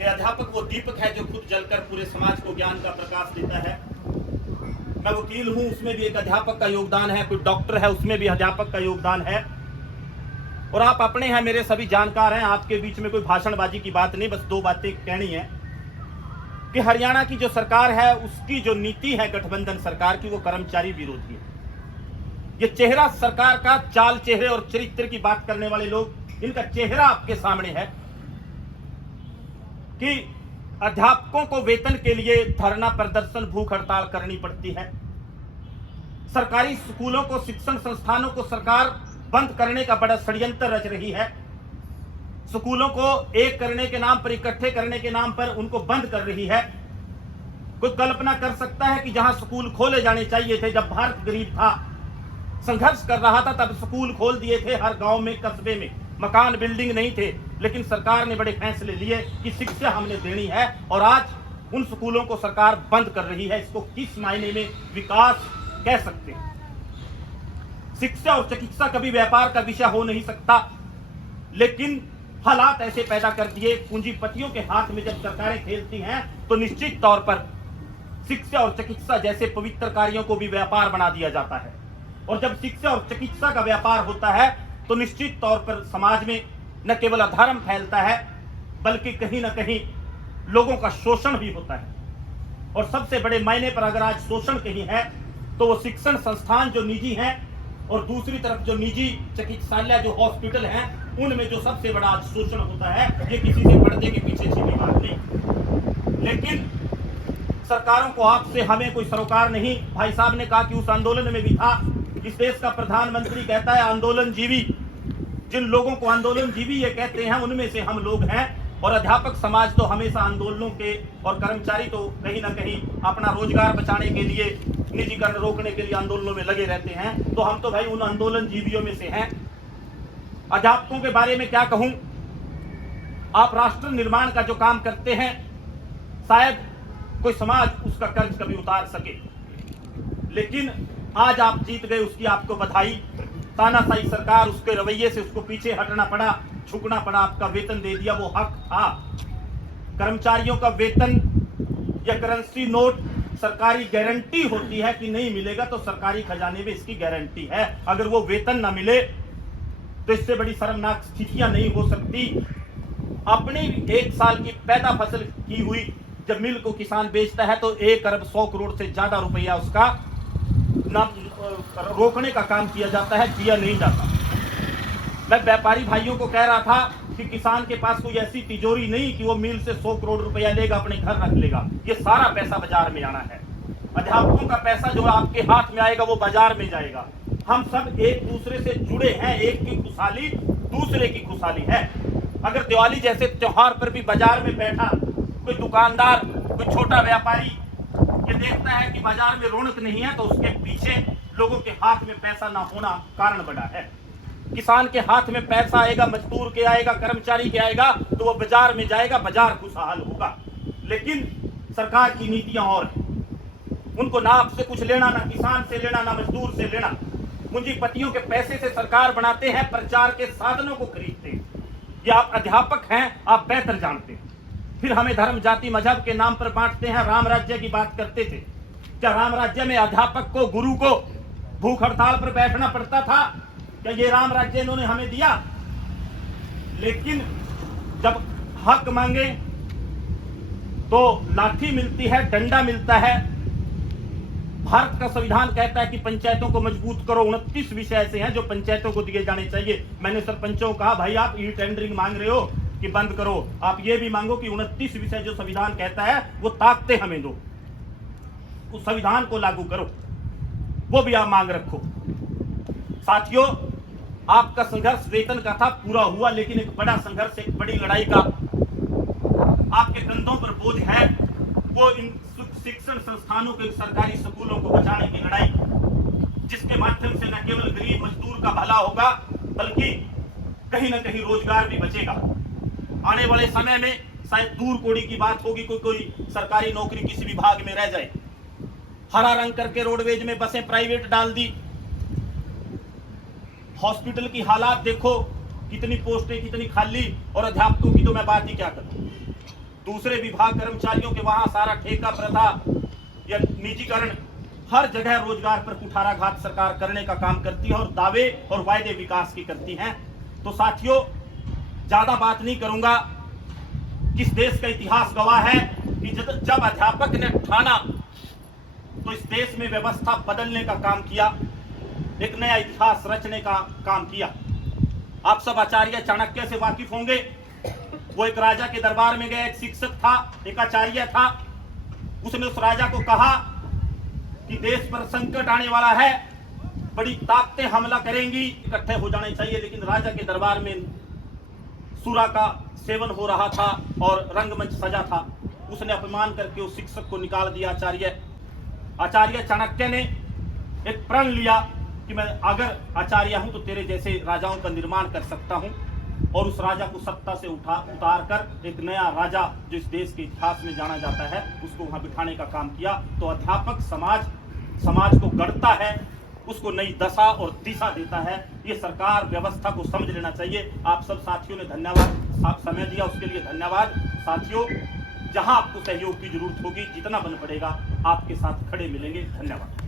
कि अध्यापक वो दीपक है जो खुद जलकर पूरे समाज को ज्ञान का प्रकाश देता है। मैं वकील हूं, उसमें भी एक अध्यापक का योगदान है। कोई डॉक्टर है, उसमें भी अध्यापक का योगदान है। और आप अपने हैं, मेरे सभी जानकार हैं, आपके बीच में कोई भाषणबाजी की बात नहीं, बस दो बातें कहनी है कि हरियाणा की जो सरकार है उसकी जो नीति है गठबंधन सरकार की, वो कर्मचारी विरोधी है। ये चेहरा सरकार का, चाल चेहरे और चरित्र की बात करने वाले लोग, इनका चेहरा आपके सामने है कि अध्यापकों को वेतन के लिए धरना प्रदर्शन भूख हड़ताल करनी पड़ती है। सरकारी स्कूलों को, शिक्षण संस्थानों को सरकार बंद करने का बड़ा षड्यंत्र रच रही है। स्कूलों को एक करने के नाम पर, इकट्ठे करने के नाम पर उनको बंद कर रही है। कोई कल्पना कर सकता है कि जहां स्कूल खोले जाने चाहिए थे, जब भारत गरीब था, संघर्ष कर रहा था, तब स्कूल खोल दिए थे हर गांव में, कस्बे में। मकान बिल्डिंग नहीं थे, लेकिन सरकार ने बड़े फैसले लिए कि शिक्षा हमने देनी है, और आज उन स्कूलों को सरकार बंद कर रही है। इसको किस मायने में विकास कह सकते हैं? शिक्षा और चिकित्सा कभी व्यापार का विषय हो नहीं सकता, लेकिन हालात ऐसे पैदा कर दिए, पूंजीपतियों के हाथ में जब सरकारें खेलती हैं तो निश्चित तौर पर शिक्षा और चिकित्सा जैसे पवित्र कार्यों को भी व्यापार बना दिया जाता है। और जब शिक्षा और चिकित्सा का व्यापार होता है तो निश्चित तौर पर समाज में न केवल अधर्म फैलता है, बल्कि कहीं ना कहीं लोगों का शोषण भी होता है। और सबसे बड़े मायने पर अगर आज शोषण कहीं है तो वो शिक्षण संस्थान जो निजी हैं, और दूसरी तरफ जो निजी चिकित्सालय, जो हॉस्पिटल हैं, उनमें जो सबसे बड़ा आज शोषण होता है। ये किसी से पर्दे के पीछे छिपी बात नहीं, लेकिन सरकारों को आपसे हमें कोई सरोकार नहीं। भाई साहब ने कहा कि उस आंदोलन में भी था। इस देश का प्रधानमंत्री कहता है आंदोलन जीवी। जिन लोगों को आंदोलन जीवी ये कहते हैं, उनमें से हम लोग हैं। और अध्यापक समाज तो हमेशा आंदोलनों के, और कर्मचारी तो कहीं ना कहीं अपना रोजगार बचाने के लिए, निजीकरण रोकने के लिए आंदोलनों में लगे रहते हैं। तो हम तो भाई उन आंदोलन जीवियों में से हैं। अध्यापकों के बारे में क्या कहूं? आप राष्ट्र निर्माण का जो काम करते हैं, शायद कोई समाज उसका कर्ज कभी उतार सके, लेकिन आज आप जीत गए, उसकी आपको बधाई। तानाशाही सरकार, उसके रवैये से उसको पीछे हटना पड़ा, झुकना पड़ा, आपका वेतन दे दिया, वो हक था। कर्मचारियों का वेतन या करेंसी नोट सरकारी गारंटी होती है कि नहीं मिलेगा, तो सरकारी खजाने में इसकी गारंटी है। अगर वो वेतन ना मिले तो इससे बड़ी शर्मनाक स्थितियां नहीं हो सकती। अपनी 1 साल की पैदा फसल की हुई जब मिल को किसान बेचता है तो 1 अरब 100 करोड़ से ज्यादा रुपया उसका रोकने का काम किया जाता है, दिया नहीं जाता। मैं व्यापारी भाइयों को कह रहा था कि किसान के पास कोई ऐसी तिजोरी नहीं कि वो मिल से 100 करोड़ रुपया लेगा, अपने घर रख लेगा। ये सारा पैसा बाजार में आना है। अध्यापकों का पैसा जो आपके हाथ में आएगा वो बाजार में जाएगा। हम सब एक दूसरे से जुड़े हैं, एक की खुशहाली दूसरे की खुशहाली है। अगर दिवाली जैसे त्योहार पर भी बाजार में बैठा कोई दुकानदार, कोई छोटा व्यापारी ये देखता है कि बाजार में रौनक नहीं है, तो उसके पीछे लोगों के हाथ में पैसा ना होना कारण बड़ा है। किसान के हाथ में पैसा आएगा, मजदूर के आएगा, कर्मचारी के आएगा, तो वो बाजार में जाएगा, बाजार खुशहाल होगा। लेकिन सरकार की नीतियां और हैं, उनको ना आपसे कुछ लेना, ना किसान से लेना, ना मजदूर से लेना। पूंजीपतियों के पैसे से सरकार बनाते हैं, प्रचार के साधनों को खरीदते हैं। ये आप अध्यापक हैं, आप बेहतर जानते हैं। फिर हमें धर्म, जाति, मजहब के नाम पर बांटते हैं। राम राज्य की बात करते थे, क्या राम राज्य में अध्यापक को, गुरु को भूख हड़ताल पर बैठना पड़ता था? क्या ये राम राज्य इन्होंने हमें दिया? लेकिन जब हक मांगे तो लाठी मिलती है, डंडा मिलता है। भारत का संविधान कहता है कि पंचायतों को मजबूत करो। 29 विषय ऐसे हैं जो पंचायतों को दिए जाने चाहिए। मैंने सरपंचों को कहा, भाई आप ई टेंडरिंग मांग रहे हो कि बंद करो, आप ये भी मांगो कि 29 विषय जो संविधान कहता है वो ताकते हमें दो, उस संविधान को लागू करो, वो भी आप मांग रखो। साथियों, आपका संघर्ष वेतन का था, पूरा हुआ, लेकिन एक बड़ा संघर्ष, एक बड़ी लड़ाई का आपके कंधों पर बोझ है। वो इन शिक्षण संस्थानों के, सरकारी स्कूलों को बचाने की लड़ाई, जिसके माध्यम से न केवल गरीब मजदूर का भला होगा, बल्कि कहीं ना कहीं रोजगार भी बचेगा। आने वाले समय में शायद दूर कोड़ी की बात होगी, कोई सरकारी नौकरी किसी विभाग में रह जाए। हरा रंग करके रोडवेज में बसें प्राइवेट डाल दी। हॉस्पिटल की हालात देखो, कितनी पोस्टें कितनी खाली, और अध्यापकों की तो मैं बात ही क्या करूं। दूसरे विभाग कर्मचारियों के वहां सारा ठेका प्रथा या निजीकरण, हर जगह रोजगार पर कुठाराघात सरकार करने का काम करती है और दावे और वायदे विकास की करती हैं। तो साथियों, ज्यादा बात नहीं करूंगा। किस देश का इतिहास गवाह है कि जब अध्यापक ने ठाना तो इस देश में व्यवस्था बदलने का काम किया, एक नया इतिहास रचने का काम किया। आप सब आचार्य चाणक्य से वाकिफ होंगे। वो एक राजा के दरबार में गया, एक शिक्षक था, एक आचार्य था। उसने उस राजा को कहा कि देश पर संकट आने वाला है, बड़ी ताकतें हमला करेंगी, इकट्ठे हो जाने चाहिए। लेकिन राजा के दरबार में सुरा का सेवन हो रहा था और रंगमंच सजा था। उसने अपमान करके उस शिक्षक को निकाल दिया। आचार्य चाणक्य ने एक प्रण लिया कि मैं अगर आचार्य हूं तो तेरे जैसे राजाओं का निर्माण कर सकता हूं, और उस राजा को सत्ता से उतार कर एक नया राजा जो इस देश के इतिहास में जाना जाता है उसको वहां बिठाने का काम किया। तो अध्यापक समाज को गढ़ता है, उसको नई दशा और दिशा देता है। ये सरकार व्यवस्था को समझ लेना चाहिए। आप सब साथियों ने धन्यवाद, आप समय दिया उसके लिए धन्यवाद। साथियों, जहां आपको सहयोग की जरूरत होगी, जितना बन पड़ेगा आपके साथ खड़े मिलेंगे। धन्यवाद।